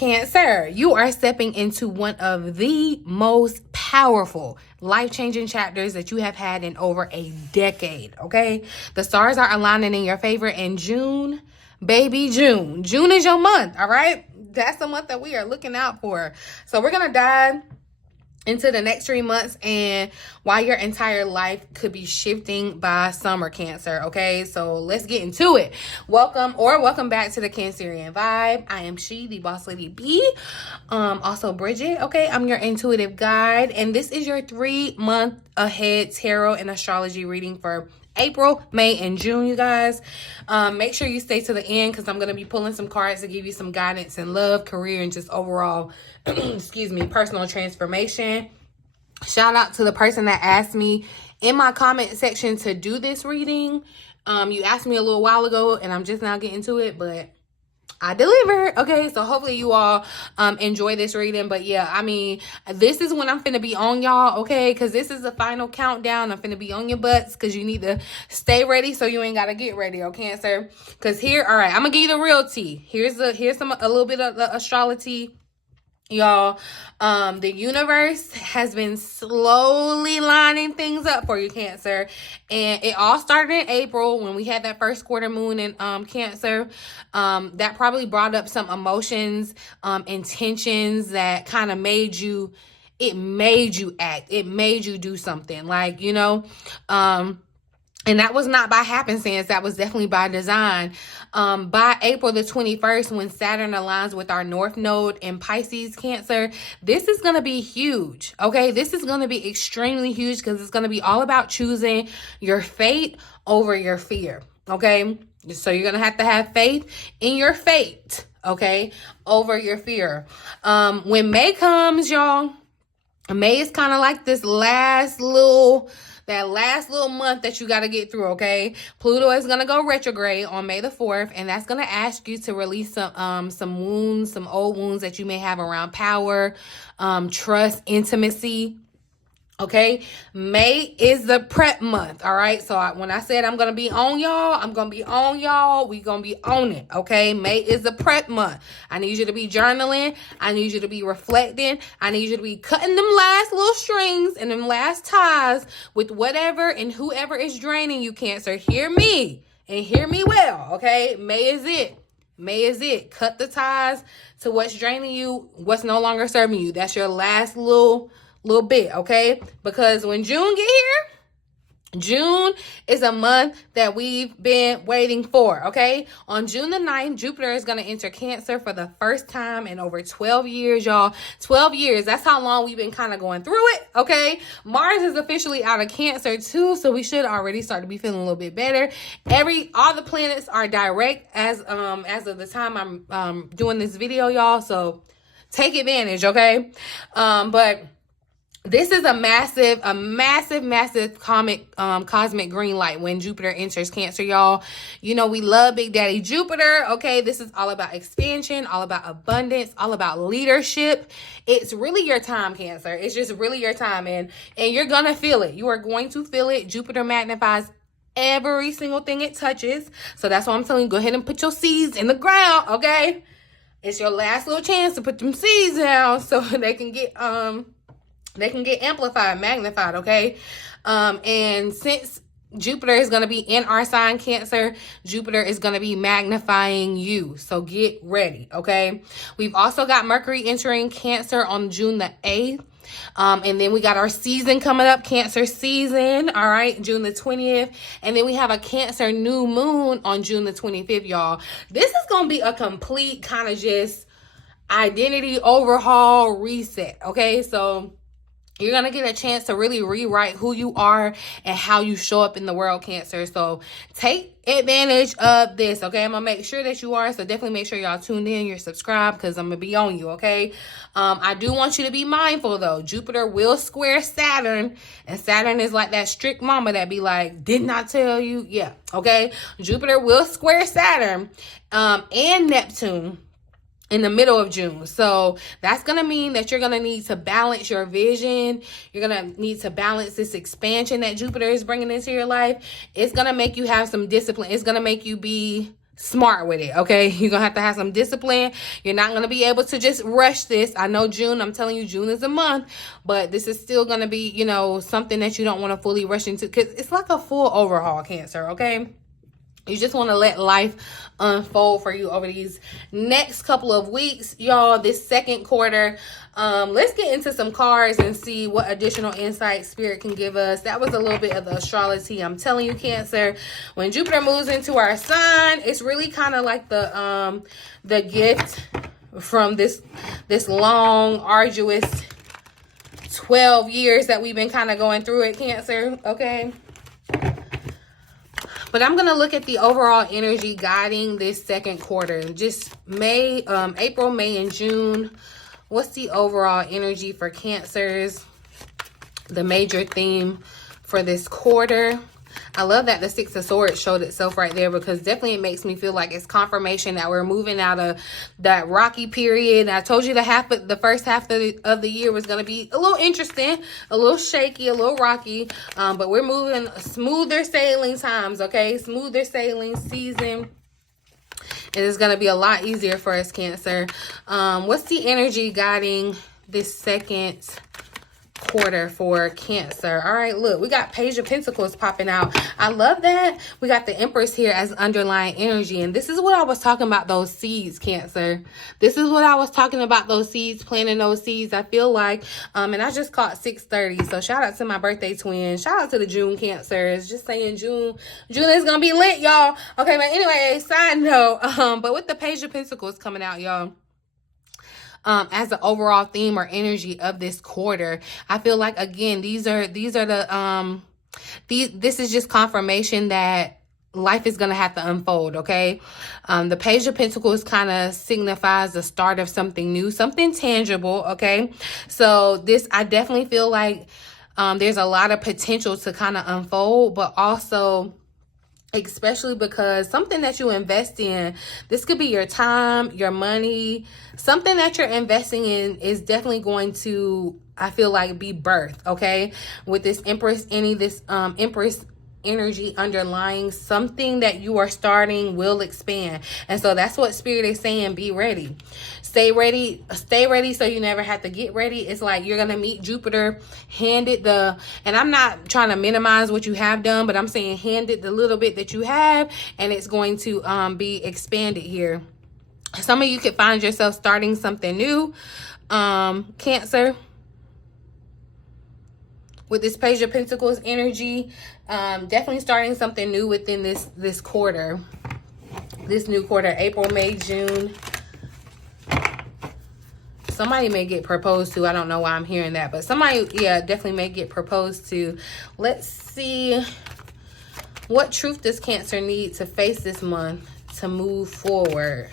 Cancer, you are stepping into one of the most powerful, life-changing chapters that you have had in over a decade, okay? The stars are aligning in your favor in June, baby, June. June is your month, all right? That's the month that we are looking out for. So we're going to dive into the next 3 months and why your entire life could be shifting by summer, Cancer. Okay, so let's get into it. Welcome back to the Cancerian Vibe. I am she, the boss lady B, also Bridget. Okay, I'm your intuitive guide, and this is your 3-month ahead tarot and astrology reading for April, May, and June, you guys. Make sure you stay to the end because I'm going to be pulling some cards to give you some guidance in love, career, and just overall, excuse me, personal transformation. Shout out to the person that asked me in my comment section to do this reading. You asked me a little while ago, and I'm just now getting to it, but I delivered. Okay, so hopefully you all enjoy this reading. But yeah, I mean, this is when I'm finna be on y'all, okay? Because this is the final countdown. I'm finna be on your butts because you need to stay ready so you ain't gotta get ready, okay, Cancer? Because here, all right, I'm gonna give you the real tea. Here's a little bit of the astrology, y'all. The universe has been slowly lining things up for you, Cancer, and it all started in April when we had that first quarter moon in Cancer. That probably brought up some emotions, intentions that kind of made you act, it made you do something, like, you know, and that was not by happenstance. That was definitely by design. By April the 21st, when Saturn aligns with our North Node in Pisces, Cancer, this is going to be huge, okay? This is going to be extremely huge because it's going to be all about choosing your fate over your fear, okay? So you're going to have faith in your fate, okay, over your fear. When May comes, y'all, May is kind of like this last little month that you got to get through, okay? Pluto is going to go retrograde on May the 4th, and that's going to ask you to release some wounds, some old wounds that you may have around power, trust, intimacy. Okay, May is the prep month, all right? So when I said I'm going to be on y'all, I'm going to be on y'all. We're going to be on it, okay? May is the prep month. I need you to be journaling. I need you to be reflecting. I need you to be cutting them last little strings and them last ties with whatever and whoever is draining you, Cancer. Hear me and hear me well, okay? May is it. May is it. Cut the ties to what's draining you, what's no longer serving you. That's your last little bit, okay? Because when June get here, June is a month that we've been waiting for, okay? On June the 9th, Jupiter is going to enter Cancer for the first time in over 12 years, y'all. 12 years, that's how long we've been kind of going through it, okay? Mars is officially out of Cancer too, so we should already start to be feeling a little bit better. All the planets are direct as of the time I'm doing this video, y'all, so take advantage, okay? But this is a massive cosmic green light when Jupiter enters Cancer, y'all. You know, we love Big Daddy Jupiter, okay? This is all about expansion, all about abundance, all about leadership. It's really your time, Cancer. It's just really your time, and you're going to feel it. You are going to feel it. Jupiter magnifies every single thing it touches. So that's why I'm telling you, go ahead and put your seeds in the ground, okay? It's your last little chance to put them seeds down so they can get amplified, magnified, okay? And since Jupiter is going to be in our sign, Cancer, Jupiter is going to be magnifying you. So get ready, okay? We've also got Mercury entering Cancer on June the 8th. And then we got our season coming up, Cancer season, all right, June the 20th. And then we have a Cancer new moon on June the 25th, y'all. This is going to be a complete kind of just identity overhaul reset, okay? So you're going to get a chance to really rewrite who you are and how you show up in the world, Cancer. So take advantage of this, okay? I'm going to make sure that you are. So definitely make sure y'all tuned in, you're subscribed, because I'm going to be on you, okay? I do want you to be mindful, though. Jupiter will square Saturn. And Saturn is like that strict mama that be like, didn't I tell you? Yeah, okay? Jupiter will square Saturn and Neptune in the middle of June. So that's going to mean that you're going to need to balance your vision. You're going to need to balance this expansion that Jupiter is bringing into your life. It's going to make you have some discipline. It's going to make you be smart with it, okay? You're gonna have to have some discipline. You're not gonna be able to just rush this. I know June, I'm telling you, June is a month, but this is still gonna be, you know, something that you don't want to fully rush into, because it's like a full overhaul, Cancer, okay? You just want to let life unfold for you over these next couple of weeks, y'all. This second quarter. Let's get into some cards and see what additional insight Spirit can give us. That was a little bit of the astrology. I'm telling you, Cancer, when Jupiter moves into our sign, it's really kind of like the gift from this long, arduous 12 years that we've been kind of going through it, Cancer, okay? But I'm going to look at the overall energy guiding this second quarter. Just April, May, and June. What's the overall energy for Cancers? The major theme for this quarter. I love that the Six of Swords showed itself right there, because definitely it makes me feel like it's confirmation that we're moving out of that rocky period. I told you the first half of the year was going to be a little interesting, a little shaky, a little rocky, but we're moving smoother sailing times, okay? Smoother sailing season. It is going to be a lot easier for us, Cancer. What's the energy guiding this second quarter for Cancer? All right, look, we got Page of Pentacles popping out. I love that. We got the Empress here as underlying energy, and this is what I was talking about, those seeds, Cancer. This is what I was talking about, those seeds, planting those seeds. I feel like and I just caught 6:30, so shout out to my birthday twin. Shout out to the June Cancers. Just saying, June is gonna be lit, y'all. Okay, but anyway, side note, but with the Page of Pentacles coming out, y'all, as the overall theme or energy of this quarter, I feel like, again, these are the this is just confirmation that life is going to have to unfold, okay? The Page of Pentacles kind of signifies the start of something new, something tangible, okay? So this, I definitely feel like there's a lot of potential to kind of unfold, but also, especially because something that you invest in, this could be your time, your money, something that you're investing in is definitely going to, I feel like, be birthed, okay? With this Empress, Empress energy underlying, something that you are starting will expand. And so that's what Spirit is saying. Be ready. Stay ready so you never have to get ready. It's like you're gonna meet Jupiter, handed the, and I'm not trying to minimize what you have done, but I'm saying handed the little bit that you have, and it's going to be expanded here. Some of you could find yourself starting something new, Cancer, with this Page of Pentacles energy. Definitely starting something new within this quarter, this new quarter, April, May, June. Somebody may get proposed to. I don't know why I'm hearing that, but somebody, yeah, definitely may get proposed to. Let's see. What truth does Cancer need to face this month to move forward?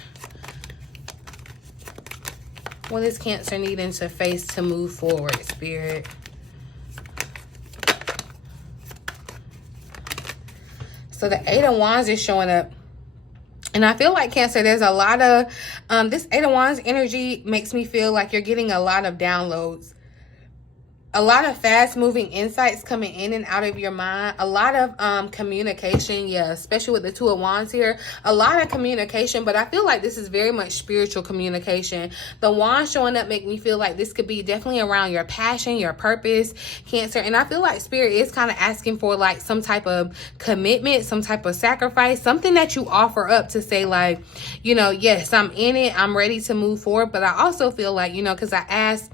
What is Cancer needing to face to move forward, Spirit? So the Eight of Wands is showing up. And I feel like, Cancer, there's a lot of, this Eight of Wands energy makes me feel like you're getting a lot of downloads. A lot of fast-moving insights coming in and out of your mind. A lot of communication, yeah, especially with the Two of Wands here. A lot of communication, but I feel like this is very much spiritual communication. The Wands showing up make me feel like this could be definitely around your passion, your purpose, Cancer. And I feel like Spirit is kind of asking for like some type of commitment, some type of sacrifice, something that you offer up to say like, you know, yes, I'm in it, I'm ready to move forward. But I also feel like, you know, because I asked,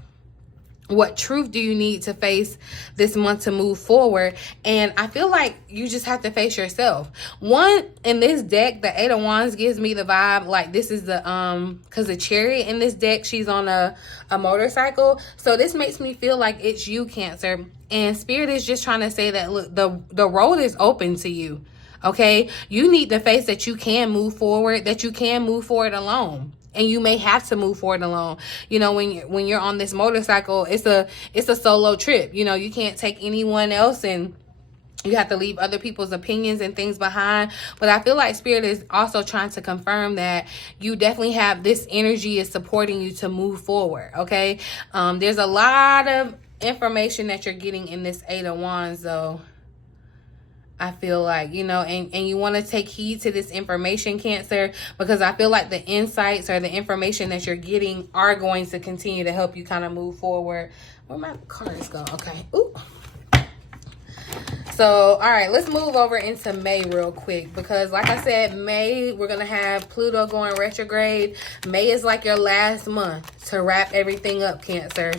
what truth do you need to face this month to move forward? And I feel like you just have to face yourself. One, in this deck, the Eight of Wands gives me the vibe like this is the because the Chariot in this deck, she's on a motorcycle. So this makes me feel like it's you, Cancer. And Spirit is just trying to say that, look, the road is open to you. Okay, you need to face that you can move forward, that you can move forward alone. And you may have to move forward alone. You know, when you're on this motorcycle, it's a solo trip. You know, you can't take anyone else, and you have to leave other people's opinions and things behind. But I feel like Spirit is also trying to confirm that you definitely have this energy is supporting you to move forward. Okay, there's a lot of information that you're getting in this Eight of Wands, though. I feel like, you know, and you want to take heed to this information, Cancer, because I feel like the insights or the information that you're getting are going to continue to help you kind of move forward. Where my cards go? Okay. Ooh. So, all right, let's move over into May real quick, because like I said, May, we're going to have Pluto going retrograde. May is like your last month to wrap everything up, Cancer.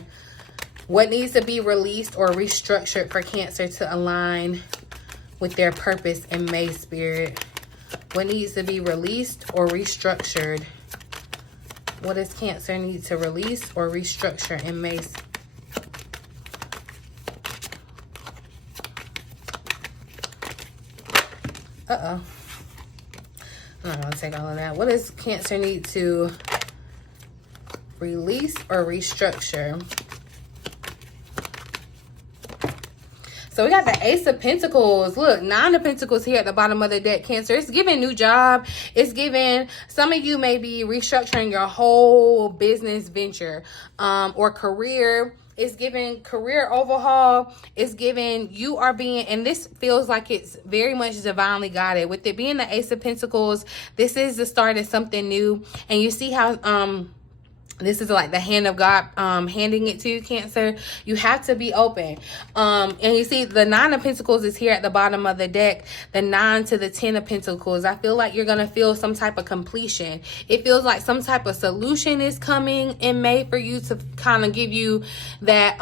What needs to be released or restructured for Cancer to align with their purpose in May, Spirit? What needs to be released or restructured? What does Cancer need to release or restructure in May? Uh-oh. I'm not going to take all of that. What does Cancer need to release or restructure? So we got the Ace of Pentacles. Look, 9 of Pentacles here at the bottom of the deck, Cancer. It's giving new job. It's giving, some of you may be restructuring your whole business venture or career. It's giving career overhaul. It's giving you are being, and this feels like it's very much divinely guided. With it being the Ace of Pentacles, this is the start of something new. And you see how this is like the hand of God handing it to you, Cancer. You have to be open. And you see the 9 of Pentacles is here at the bottom of the deck. The 9 to the 10 of Pentacles. I feel like you're going to feel some type of completion. It feels like some type of solution is coming in May for you to kind of give you that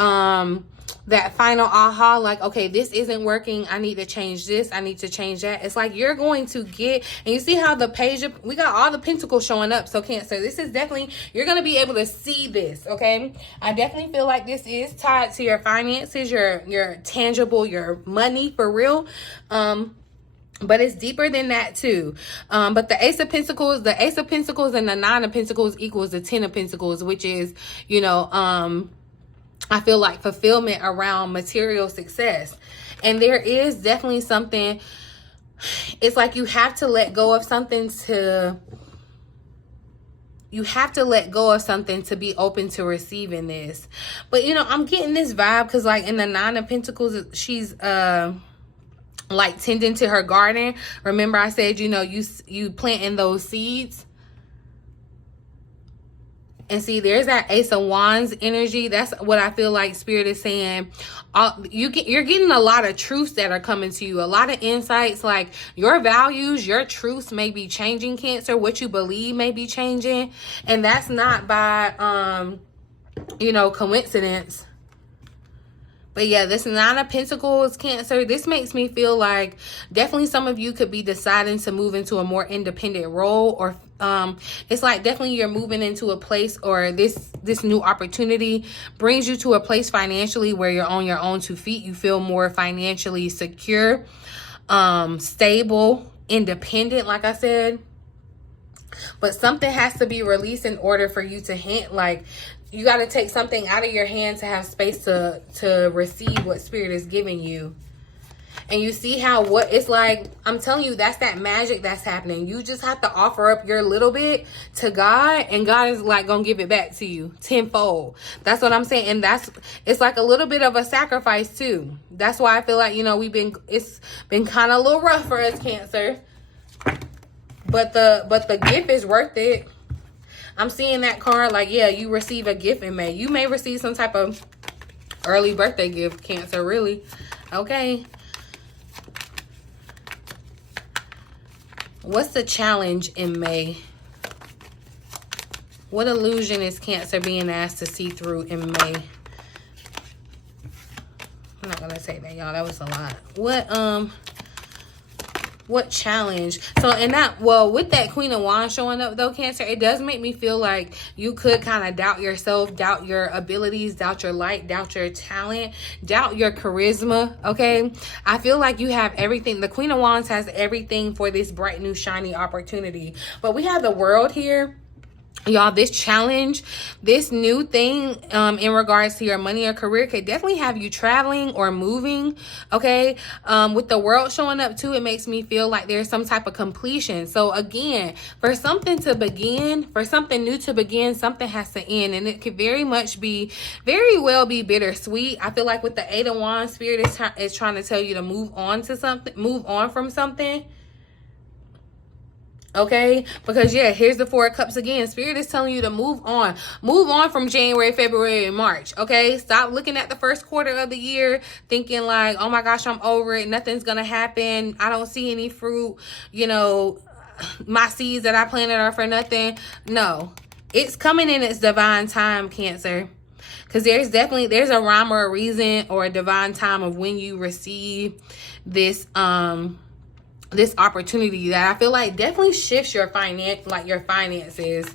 that final aha, like, okay, this isn't working. I need to change this. I need to change that. It's like you're going to get, and you see how the page of, we got all the pentacles showing up. So Cancer, this is definitely, you're going to be able to see this. Okay. I definitely feel like this is tied to your finances, your tangible, your money for real. But it's deeper than that too. But the Ace of Pentacles and the 9 of Pentacles equals the 10 of Pentacles, which is, you know, I feel like fulfillment around material success. And there is definitely something, it's like you have to let go of something to, be open to receiving this. But, you know, I'm getting this vibe because like in the 9 of Pentacles, she's like tending to her garden. Remember I said, you know, you planting those seeds. And see, there's that Ace of Wands energy. That's what I feel like Spirit is saying. You're getting a lot of truths that are coming to you. A lot of insights, like your values, your truths may be changing, Cancer. What you believe may be changing. And that's not by, you know, coincidence. But yeah, this 9 of Pentacles, Cancer, this makes me feel like definitely some of you could be deciding to move into a more independent role, or it's like definitely you're moving into a place, or this new opportunity brings you to a place financially where you're on your own 2 feet. You feel more financially secure, stable, independent, like I said. But something has to be released in order for you to hint, like, you got to take something out of your hand to have space to receive what Spirit is giving you. And you see how what it's like, I'm telling you, that's that magic that's happening. You just have to offer up your little bit to God, and God is like going to give it back to you tenfold. That's what I'm saying. And it's like a little bit of a sacrifice too. That's why I feel like, you know, it's been kind of a little rough for us, Cancer. But the gift is worth it. I'm seeing that card like, yeah, you receive a gift in May. You may receive some type of early birthday gift, Cancer, really. Okay. What's the challenge in May? What illusion is Cancer being asked to see through in May? I'm not going to say that, y'all. That was a lot. What challenge? So, and that, well, with that Queen of Wands showing up though, Cancer, it does make me feel like you could kind of doubt yourself, doubt your abilities, doubt your light, doubt your talent, doubt your charisma. Okay. I feel like you have everything. The Queen of Wands has everything for this bright new shiny opportunity, but we have the World here. Y'all, this challenge, this new thing in regards to your money or career could definitely have you traveling or moving, okay? With the world showing up too, it makes me feel like there's some type of completion. So again, for something to begin, for something new to begin, something has to end. And it could very well be bittersweet. I feel like with the Eight of Wands, Spirit is trying to tell you to move on to something, move on from something. Okay, because yeah, here's the Four of Cups again. Spirit is telling you to move on from January, February, and March. Okay, stop looking at the first quarter of the year thinking like, oh my gosh, I'm over it, nothing's gonna happen, I don't see any fruit, you know, my seeds that I planted are for nothing. No, it's coming in its divine time, Cancer. Because there's a rhyme or a reason or a divine time of when you receive this this opportunity that I feel like definitely shifts your finances,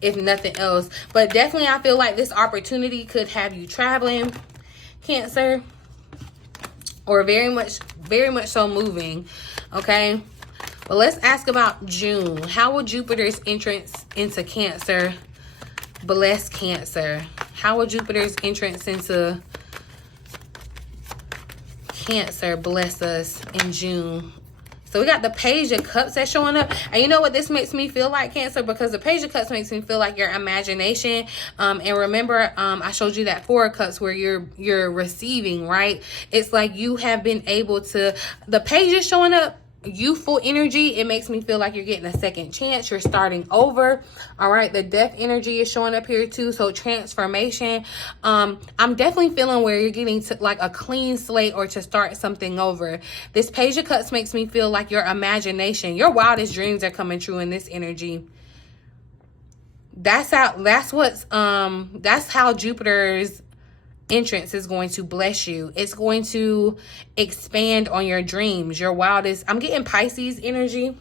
if nothing else. But definitely I feel like this opportunity could have you traveling, Cancer, or very much so moving. Okay, but let's ask about June. How will Jupiter's entrance into Cancer bless Cancer? How will Jupiter's entrance into Cancer bless us in June? So we got the Page of Cups that's showing up. And you know what this makes me feel like, Cancer? Because the Page of Cups makes me feel like your imagination. And remember, I showed you that Four of Cups where you're receiving, right? It's like you have been able to, the Page is showing up, youthful energy. It makes me feel like you're getting a second chance. You're starting over. All right, the Death energy is showing up here too. So transformation. I'm definitely feeling where you're getting to like a clean slate or to start something over. This Page of Cups makes me feel like your imagination, your wildest dreams are coming true in this energy. That's how Jupiter's entrance is going to bless you. It's going to expand on your dreams, your wildest. I'm getting Pisces energy,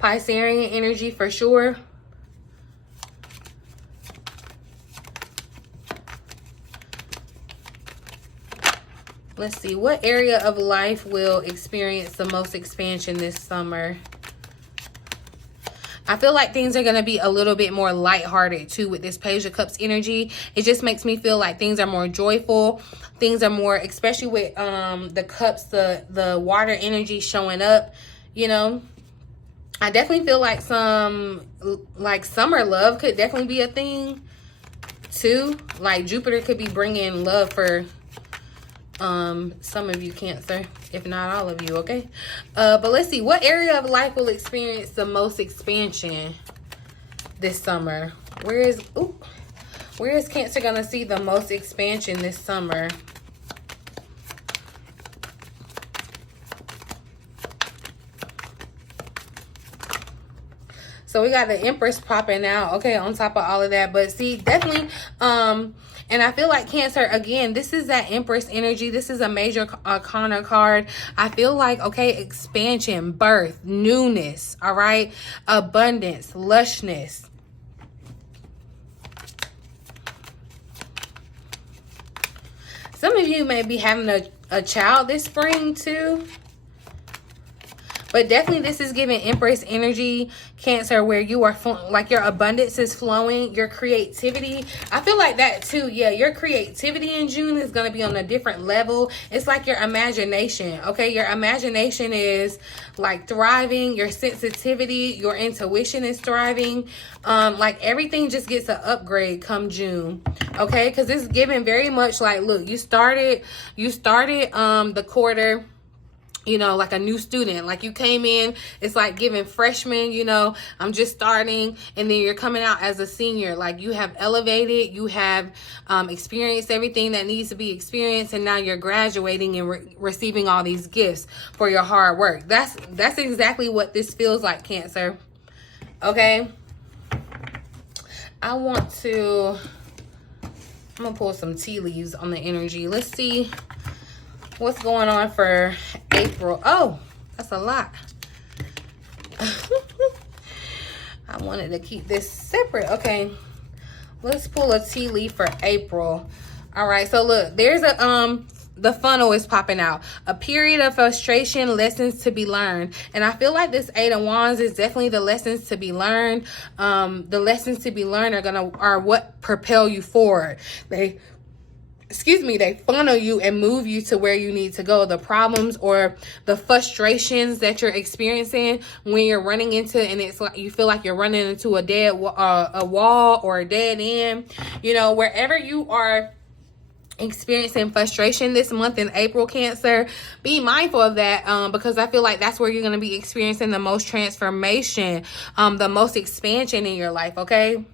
Piscean energy for sure. Let's see, what area of life will experience the most expansion this summer? I feel like things are going to be a little bit more lighthearted too with this Page of Cups energy. It just makes me feel like things are more joyful. Things are more, especially with the cups, the water energy showing up, you know. I definitely feel like some like summer love could definitely be a thing too. Like Jupiter could be bringing love for some of you, Cancer, if not all of you. Okay, but let's see, what area of life will experience the most expansion this summer? Where is Cancer gonna see the most expansion this summer? So we got the Empress popping out, okay, on top of all of that. But see, definitely, and I feel like Cancer, again, this is that Empress energy. This is a major arcana card. I feel like, okay, expansion, birth, newness, all right? Abundance, lushness. Some of you may be having a child this spring too. But definitely this is giving Empress energy, Cancer, where you are like your abundance is flowing, your creativity. I feel like that too. Yeah, your creativity in June is going to be on a different level. It's like your imagination, okay? Your imagination is like thriving. Your sensitivity, your intuition is thriving. Like everything just gets an upgrade come June, okay? Because it's giving very much like, look, you started the quarter, you know, like a new student. Like you came in, it's like giving freshman, you know, I'm just starting, and then you're coming out as a senior. Like you have elevated, you have experienced everything that needs to be experienced, and now you're graduating and receiving all these gifts for your hard work. That's exactly what this feels like, Cancer. Okay, I'm gonna pull some tea leaves on the energy. Let's see what's going on for April. Oh, that's a lot. I wanted to keep this separate. Okay, let's pull a tea leaf for April. All right, so look, there's a the funnel is popping out. A period of frustration, lessons to be learned. And I feel like this Eight of Wands is definitely the lessons to be learned. The lessons to be learned are what propel you forward. They funnel you and move you to where you need to go. The problems or the frustrations that you're experiencing when you're running into, and it's like you feel like you're running into a wall or a dead end, you know, wherever you are experiencing frustration this month in April, Cancer, be mindful of that, because I feel like that's where you're going to be experiencing the most transformation, the most expansion in your life, okay?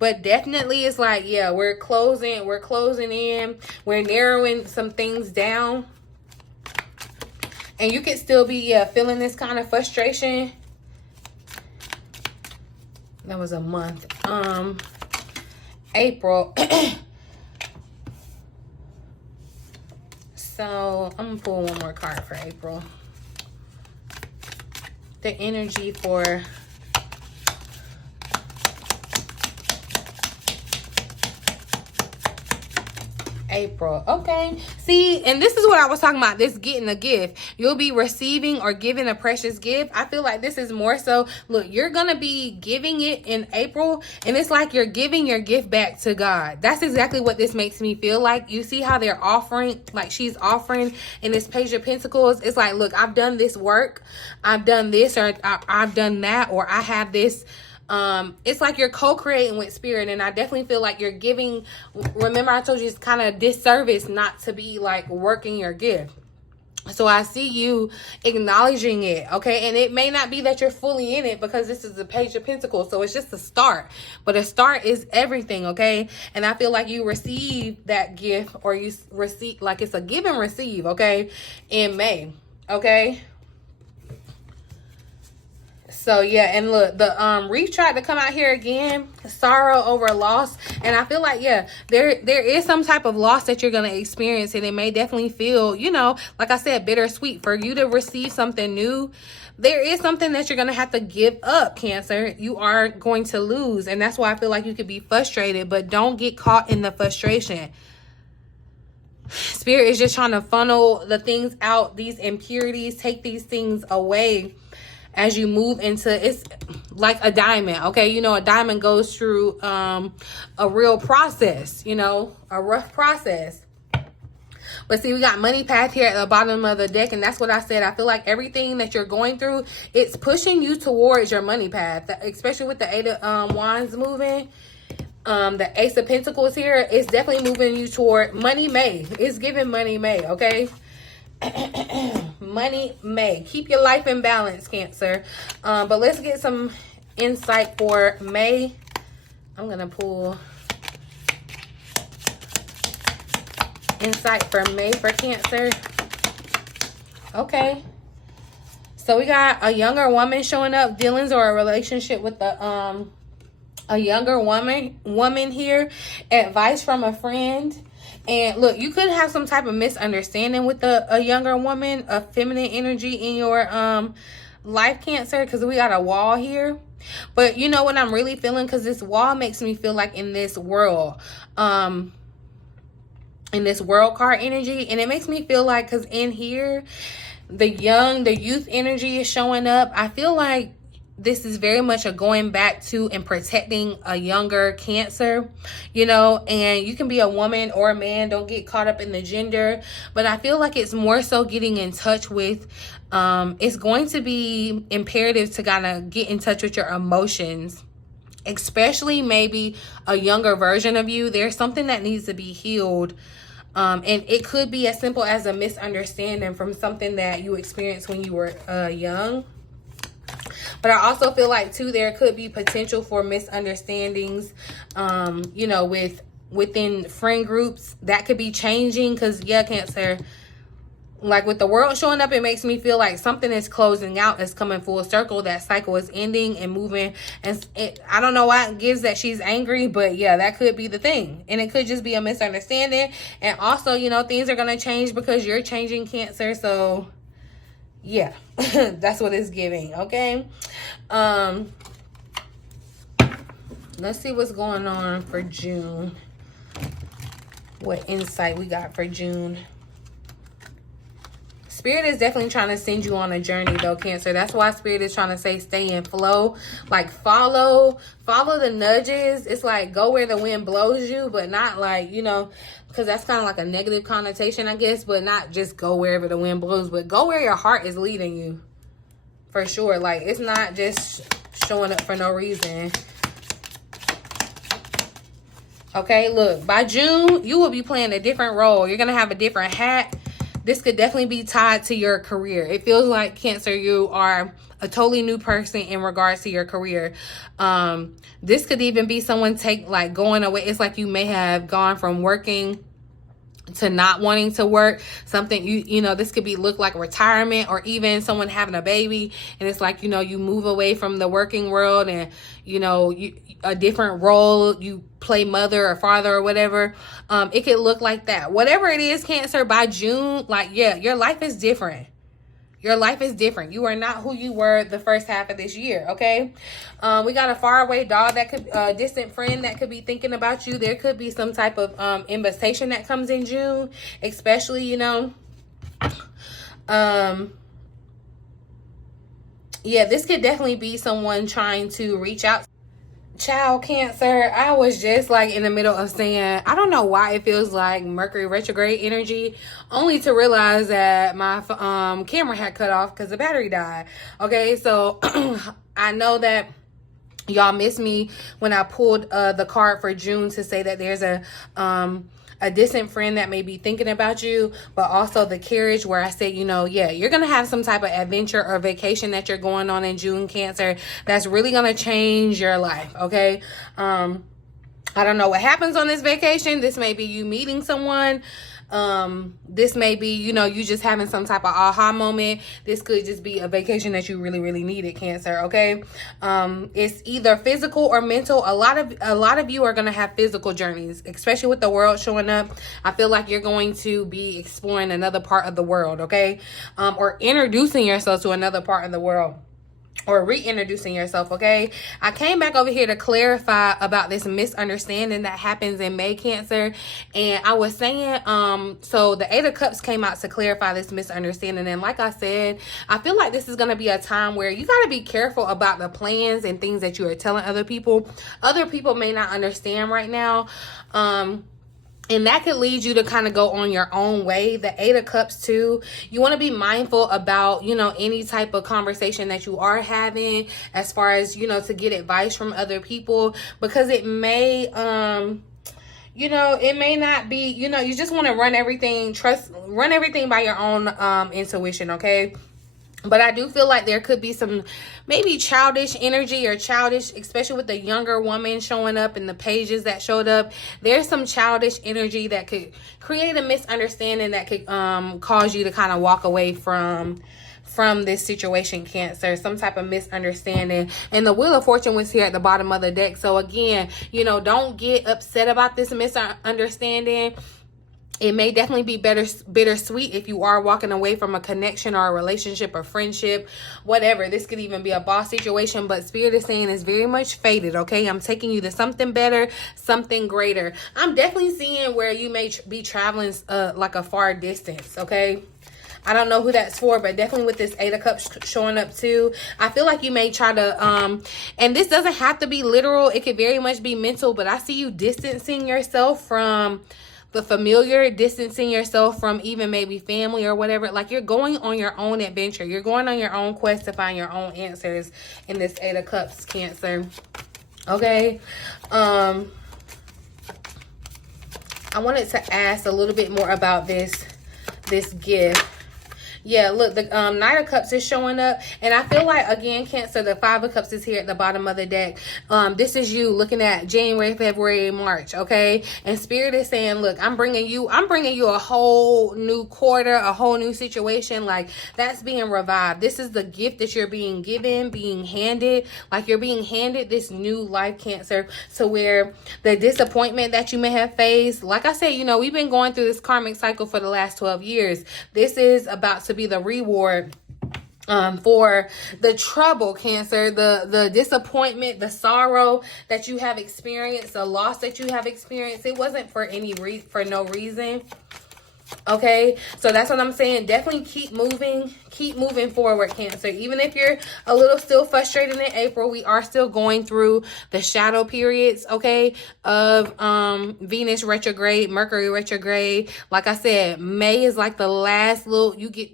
But definitely it's like, yeah, we're closing in, we're narrowing some things down, and you could still be feeling this kind of frustration. That was a month. April. So I'm gonna pull one more card for April. The energy for April. Okay, see, and this is what I was talking about, this getting a gift. You'll be receiving or giving a precious gift. I feel like this is more so, look, you're gonna be giving it in April, and it's like you're giving your gift back to God. That's exactly what this makes me feel like. You see how they're offering, like she's offering in this Page of Pentacles. It's like, look, I've done this work, I've done this, or I've done that, or I have this. It's like you're co-creating with spirit, and I definitely feel like you're giving. Remember, I told you it's kind of disservice not to be like working your gift. So I see you acknowledging it, okay? And it may not be that you're fully in it, because this is the Page of Pentacles, so it's just a start. But a start is everything, okay? And I feel like you receive that gift, or you receive, like it's a give and receive, okay, in May, okay? So yeah, and look, the Reef tried to come out here again, sorrow over loss, and I feel like, yeah, there is some type of loss that you're gonna experience, and it may definitely feel, you know, like I said, bittersweet. For you to receive something new, there is something that you're gonna have to give up, Cancer. You are going to lose, and that's why I feel like you could be frustrated, but don't get caught in the frustration. Spirit is just trying to funnel the things out, these impurities, take these things away as you move into, it's like a diamond, okay? You know, a diamond goes through a real process, you know, a rough process. But see, we got money path here at the bottom of the deck, and that's what I said. I feel like everything that you're going through, it's pushing you towards your money path, especially with the Eight of Wands moving. The Ace of Pentacles here, it's definitely moving you toward money May. It's giving money May, okay? Money May. Keep your life in balance, Cancer. But let's get some insight for May. I'm gonna pull insight for May for Cancer. Okay, so we got a younger woman showing up, dealings or a relationship with a younger woman here, advice from a friend. And look, you could have some type of misunderstanding with a younger woman, a feminine energy in your life, Cancer, because we got a wall here. But you know what I'm really feeling, because this wall makes me feel like in this world card energy, and it makes me feel like, because in here the youth energy is showing up. I feel like this is very much a going back to and protecting a younger Cancer, you know, and you can be a woman or a man, don't get caught up in the gender, but I feel like it's more so getting in touch with, it's going to be imperative to kind of get in touch with your emotions, especially maybe a younger version of you. There's something that needs to be healed. And it could be as simple as a misunderstanding from something that you experienced when you were young. But I also feel like too, there could be potential for misunderstandings, you know, within friend groups that could be changing. Because yeah, Cancer, like with the world showing up, it makes me feel like something is closing out, is coming full circle. That cycle is ending and moving. And I don't know why it gives that she's angry, but yeah, that could be the thing. And it could just be a misunderstanding. And also, you know, things are going to change because you're changing, Cancer. So yeah, that's what it's giving, okay? Let's see what's going on for June. what insight we got for June. Spirit is definitely trying to send you on a journey though, Cancer. That's why Spirit is trying to say stay in flow. Like follow the nudges. It's like go where the wind blows you, but not like, you know, because that's kind of like a negative connotation, I guess, but not just go wherever the wind blows, but go where your heart is leading you. For sure. Like it's not just showing up for no reason. Okay, look, by June, you will be playing a different role. You're going to have a different hat. This could definitely be tied to your career. It feels like, Cancer, you are a totally new person in regards to your career. This could even be someone going away. It's like you may have gone from working to not wanting to work. Something you know, this could look like retirement, or even someone having a baby, and it's like, you know, you move away from the working world and, you know, a different role, you play mother or father or whatever. It could look like that. Whatever it is, Cancer, by June, like, yeah, your life is different. Your life is different. You are not who you were the first half of this year, okay? We got a faraway dog that could, a distant friend that could be thinking about you. There could be some type of invitation that comes in June, especially, you know. Yeah, this could definitely be someone trying to reach out. Child, Cancer, I was just like in the middle of saying, I don't know why it feels like Mercury retrograde energy, only to realize that my camera had cut off because the battery died. Okay, so I know that y'all missed me when I pulled the card for June to say that there's a distant friend that may be thinking about you, but also the carriage where I said, you know, yeah, you're going to have some type of adventure or vacation that you're going on in June, Cancer, that's really going to change your life, okay? I don't know what happens on this vacation. This may be you meeting someone. This may be, you know, you just having some type of aha moment. This could just be a vacation that you really, really needed, Cancer, okay? It's either physical or mental. A lot of you are going to have physical journeys, especially with the world showing up. I feel like you're going to be exploring another part of the world, okay? Or introducing yourself to another part of the world. Or reintroducing yourself, okay? I came back over here to clarify about this misunderstanding that happens in May, Cancer. And I was saying, so the 8 of Cups came out to clarify this misunderstanding. And like I said, I feel like this is going to be a time where you got to be careful about the plans and things that you are telling other people. Other people may not understand right now. And that could lead you to kind of go on your own way. The 8 of Cups too. You want to be mindful about, you know, any type of conversation that you are having as far as, you know, to get advice from other people, because it may, you know, it may not be, you know, you just want to run everything by your own intuition, okay? But I do feel like there could be some maybe childish energy or childish, especially with the younger woman showing up and the pages that showed up. There's some childish energy that could create a misunderstanding that could cause you to kind of walk away from this situation, Cancer. Some type of misunderstanding. And the Wheel of Fortune was here at the bottom of the deck. So again, you know, don't get upset about this misunderstanding. It may definitely be bittersweet if you are walking away from a connection or a relationship or friendship, whatever. This could even be a boss situation, but Spirit is saying it's very much fated, okay? I'm taking you to something better, something greater. I'm definitely seeing where you may be traveling like a far distance, okay? I don't know who that's for, but definitely with this 8 of Cups showing up too, I feel like you may try to, and this doesn't have to be literal. It could very much be mental, but I see you distancing yourself from the familiar, distancing yourself from even maybe family or whatever. Like you're going on your own adventure. You're going on your own quest to find your own answers in this 8 of Cups, Cancer. Okay. I wanted to ask a little bit more about this gift. Yeah, look, the Knight of Cups is showing up. And I feel like, again, Cancer, the 5 of Cups is here at the bottom of the deck. This is you looking at January, February, March, okay? And Spirit is saying, look, I'm bringing you a whole new quarter, a whole new situation. Like, that's being revived. This is the gift that you're being given, being handed. Like, you're being handed this new life, Cancer, to where the disappointment that you may have faced, like I said, you know, we've been going through this karmic cycle for the last 12 years. This is about to be the reward for the trouble, Cancer, the disappointment, the sorrow that you have experienced, the loss that you have experienced. It wasn't for for no reason. Okay, so that's what I'm saying. Definitely keep moving forward, Cancer. Even if you're a little still frustrated in April, we are still going through the shadow periods, okay, of Venus retrograde, Mercury retrograde. Like I said, May is like the last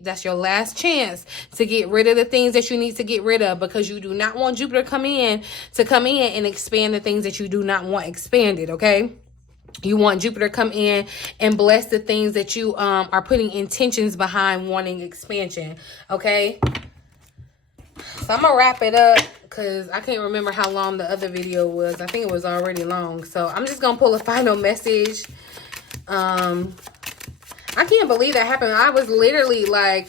that's your last chance to get rid of the things that you need to get rid of, because you do not want Jupiter to come in and expand the things that you do not want expanded, okay? You want Jupiter to come in and bless the things that you are putting intentions behind wanting expansion, okay? So I'm going to wrap it up because I can't remember how long the other video was. I think it was already long. So I'm just going to pull a final message. I can't believe that happened. I was literally like,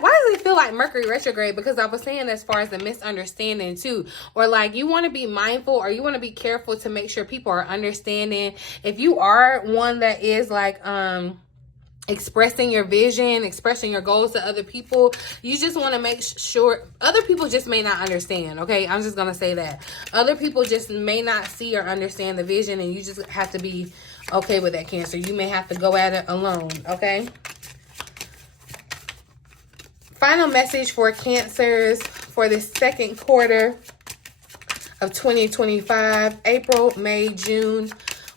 why does it feel like Mercury retrograde? Because I was saying as far as the misunderstanding too. Or like, you want to be mindful, or you want to be careful to make sure people are understanding. If you are one that is like, expressing your vision, expressing your goals to other people, you just want to make sure other people just may not understand, okay? I'm just going to say that. Other people just may not see or understand the vision, and you just have to be okay with that, Cancer. You may have to go at it alone, okay? Final message for Cancers for the second quarter of 2025, April, May, June.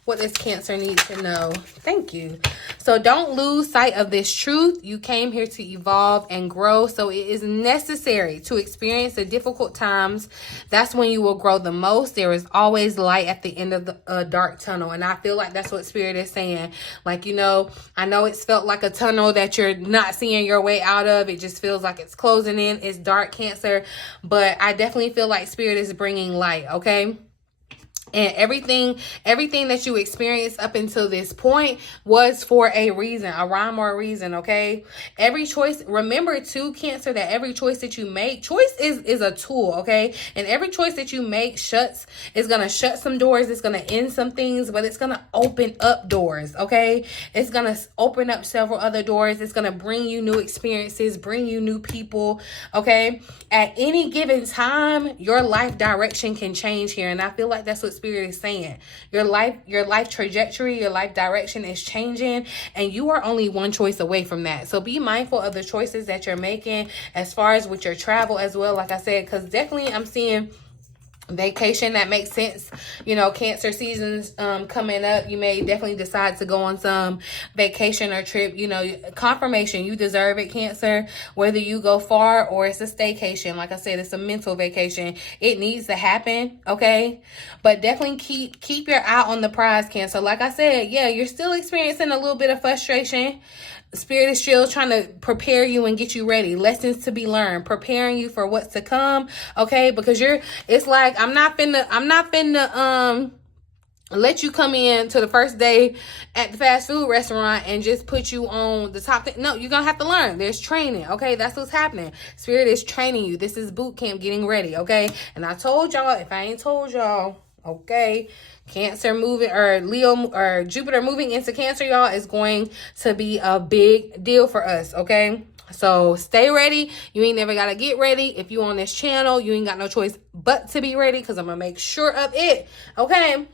What does Cancer need to know? Thank you. So don't lose sight of this truth. You came here to evolve and grow. So it is necessary to experience the difficult times. That's when you will grow the most. There is always light at the end of the dark tunnel. And I feel like that's what Spirit is saying. Like, you know, I know it's felt like a tunnel that you're not seeing your way out of. It just feels like it's closing in. It's dark, Cancer. But I definitely feel like Spirit is bringing light, okay? And everything that you experienced up until this point was for a reason, a rhyme or a reason, okay? Every choice, remember too, Cancer, that every choice that you make, choice is a tool, okay? And every choice that you make is going to shut some doors, it's going to end some things, but it's going to open up doors, okay? It's going to open up several other doors. It's going to bring you new experiences, bring you new people, okay? At any given time, your life direction can change here. And I feel like that's what Spirit is saying. Your life trajectory, your life direction is changing, and you are only one choice away from that. So be mindful of the choices that you're making as far as with your travel as well, like I said, because definitely I'm seeing vacation that makes sense. You know, Cancer season's coming up. You may definitely decide to go on some vacation or trip. You know, confirmation, you deserve it, Cancer, whether you go far or it's a staycation. Like I said, it's a mental vacation. It needs to happen, okay? But definitely keep your eye on the prize, Cancer. Like I said, yeah, you're still experiencing a little bit of frustration. Spirit is still trying to prepare you and get you ready. Lessons to be learned, preparing you for what's to come, okay? Because it's like, I'm not finna let you come in to the first day at the fast food restaurant and just put you on the top thing. No, you're gonna have to learn. There's training, okay? That's what's happening. Spirit is training you. This is boot camp, getting ready, okay? And I told y'all, if I ain't told y'all, okay, Cancer moving, or Leo or Jupiter moving into Cancer, y'all, is going to be a big deal for us, okay? So stay ready. You ain't never got to get ready. If you on this channel, you ain't got no choice but to be ready, because I'm going to make sure of it, okay?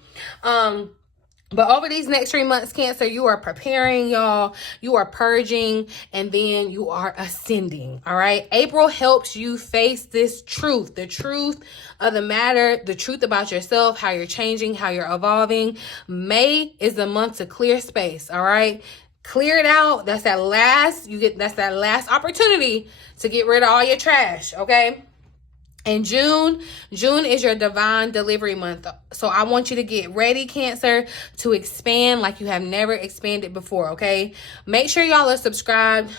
But over these next 3 months, Cancer, you are preparing, y'all. You are purging, and then you are ascending, all right? April helps you face this truth, the truth of the matter, the truth about yourself, how you're changing, how you're evolving. May is the month to clear space, all right? Clear it out. That's that last opportunity to get rid of all your trash, okay? And June is your divine delivery month. So I want you to get ready, Cancer, to expand like you have never expanded before, okay? Make sure y'all are subscribed.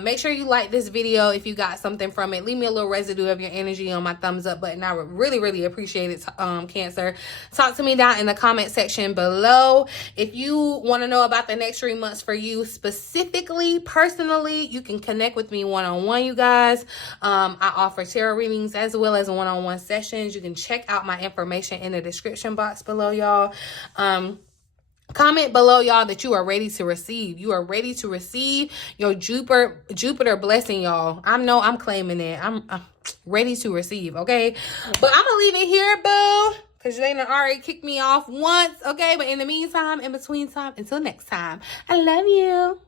Make sure you like this video if you got something from it. Leave me a little residue of your energy on my thumbs up button. I would really, really appreciate it, Cancer. Talk to me down in the comment section below. If you want to know about the next 3 months for you specifically, personally, you can connect with me one-on-one, you guys. I offer tarot readings as well as one-on-one sessions. You can check out my information in the description box below, y'all. Comment below, y'all, that you are ready to receive. You are ready to receive your Jupiter blessing, y'all. I know I'm claiming it. I'm ready to receive, okay? But I'm gonna leave it here, boo, because they done already kicked me off once, okay? But in the meantime, in between time, until next time, I love you.